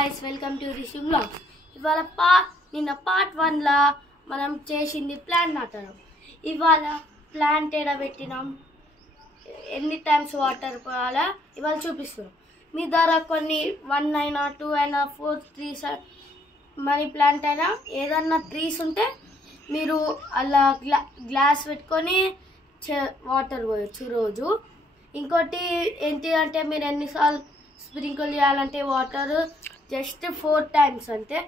guys, welcome to Rishi Vlog. ఇవాళ నిన్న part 1 లా మనం చేసింది ప్లాంట్ నాటడం. ఇవాళ ప్లాంట్ ఎడబెట్టినాం, ఎన్ని టైమ్స్ వాటర్ పోయాలా ఇవాళ చూపిస్తున్నాం. మీ దగ్గర కొన్ని 1 అయినా 2 అయినా 4 ట్రీస్ మనీ ప్లాంట్ అయినా ఏదన్నా ట్రీస్ ఉంటే మీరు అలా గ్లాస్ పెట్టుకొని వాటర్ పోయొచ్చు రోజు. ఇంకోటి ఏంటి అంటే మీరు ఎన్నిసార్లు స్ప్రింకిల్ చేయాలంటే వాటర్ జస్ట్ 4 టైమ్స్ అంతే.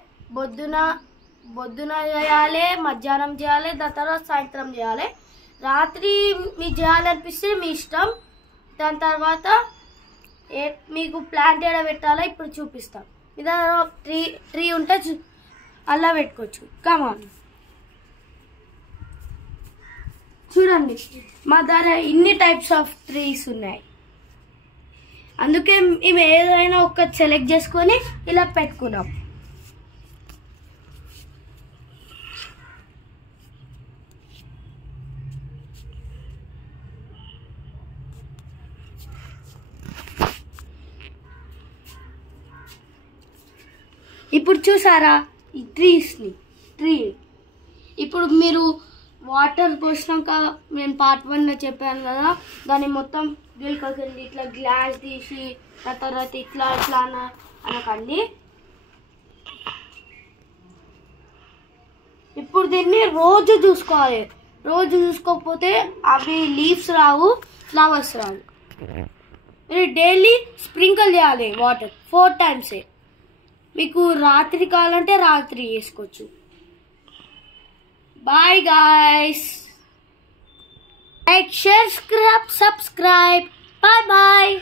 పొద్దున చేయాలి, మధ్యాహ్నం చేయాలి, దాని తర్వాత సాయంత్రం చేయాలి. రాత్రి మీకు చేయాలనిపిస్తే మీ ఇష్టం. దాని తర్వాత మీకు ప్లాంట్ ఏడ పెట్టాలో ఇప్పుడు చూపిస్తాం. మీ దగ్గర ట్రీ ఉంటే అలా పెట్టుకోవచ్చు. కమాన్ చూడండి, మా దగ్గర ఇన్ని టైప్స్ ఆఫ్ ట్రీస్ ఉన్నాయి. అందుకే మేము ఏదైనా ఒక్కటి సెలెక్ట్ చేసుకొని ఇలా పెట్టుకున్నాం. ఇప్పుడు చూసారా ఈ ట్రీ ఇప్పుడు మీరు వాటర్ పోసినాక నేను పార్ట్ 1లో చెప్పాను కదా, దాన్ని మొత్తం గిల్కొకండి, ఇట్లా గ్లాస్ తీసి ఆ తర్వాత ఇట్లా అనకండి. ఇప్పుడు దీన్ని రోజు చూసుకోవాలి. రోజు చూసుకోకపోతే అవి లీవ్స్ రావు, ఫ్లవర్స్ రావు. మీరు డైలీ స్ప్రింకిల్ చేయాలి వాటర్ 4 టైమ్సే. మీకు రాత్రి కావాలంటే రాత్రి వేసుకోవచ్చు. Bye guys. Like, share, subscribe. Bye bye.